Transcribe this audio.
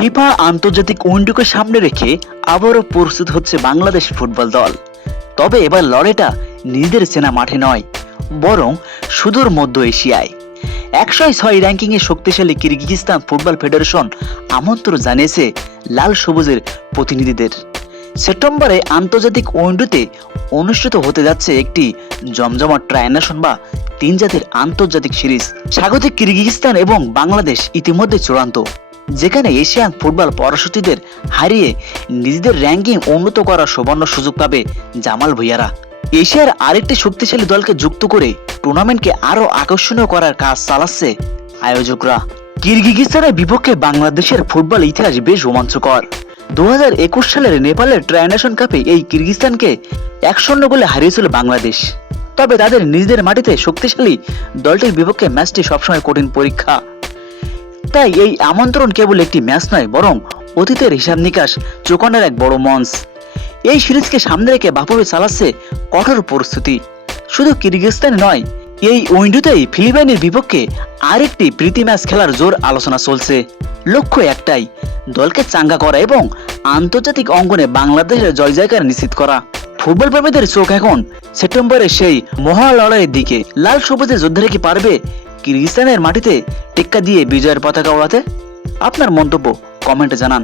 FIFA আন্তর্জাতিক উইন্ডোকে সামনে রেখে আবারও প্রস্তুত হচ্ছে বাংলাদেশ ফুটবল দল। তবে এবার লড়াইটা নিজেদের চেনা মাঠে নয়, বরং সুদূর মধ্য এশিয়ায় 106 র্যাঙ্কিংয়ে শক্তিশালী কিরগিজস্তান ফুটবল ফেডারেশন আমন্ত্রণ জানিয়েছে লাল সবুজের প্রতিনিধিদের। সেপ্টেম্বরে আন্তর্জাতিক উইন্ডোতে অনুষ্ঠিত হতে যাচ্ছে একটি জমজমাট ট্রাইনেশন বা তিন জাতির আন্তর্জাতিক সিরিজ। স্বাগতিক কিরগিজস্তান এবং বাংলাদেশ ইতিমধ্যে চূড়ান্ত, যেখানে এশিয়ান ফুটবল পরাশক্তিদের হারিয়ে নিজেদের র্যাঙ্কিং উন্নত করার সুবর্ণ সুযোগ পাবে জামাল ভুঁইয়ারা। এশিয়ার আরেকটি শক্তিশালী দলকে যুক্ত করে টুর্নামেন্টকে আরো আকর্ষণীয় করার কাজ চালাচ্ছে আয়োজকরা। কিরগিজস্তানের বিপক্ষে বাংলাদেশের ফুটবল ইতিহাস বেশ রোমাঞ্চকর। 2021 সালের নেপালের ট্রাইনেশন কাপে এই কিরগিজস্তানকে 1-0 গোলে হারিয়েছিল বাংলাদেশ। তবে তাদের নিজেদের মাটিতে শক্তিশালী দলটির বিপক্ষে ম্যাচটি সবসময় কঠিন পরীক্ষা। তাই এই আমন্ত্রণ কেবল একটি ম্যাচ নয়, বরং অতীতের হিসাব নিকাশ চোকানোর এক বড় মঞ্চ। এই সিরিজকে সামনে রেখে বাফুফে চালাচ্ছে কঠোর প্রস্তুতি। শুধু কিরগিজস্তান নয়, এই উইন্ডোতেই ফিলিপাইনের বিপক্ষে আরেকটি প্রীতি ম্যাচ খেলার জোর আলোচনা চলছে। লক্ষ্য একটাই, দলকে চাঙ্গা করা এবং আন্তর্জাতিক অঙ্গনে বাংলাদেশের জয় জয়কার নিশ্চিত করা। ফুটবল প্রেমীদের চোখ এখন সেপ্টেম্বরের সেই মহা লড়াইয়ের দিকে। লাল সবুজের যোদ্ধারা কি পারবে কিরগিজস্তানের মাটিতে টেক্কা দিয়ে বিজয়ের পতাকা ওড়াতে? আপনার মন্তব্য কমেন্টে জানান।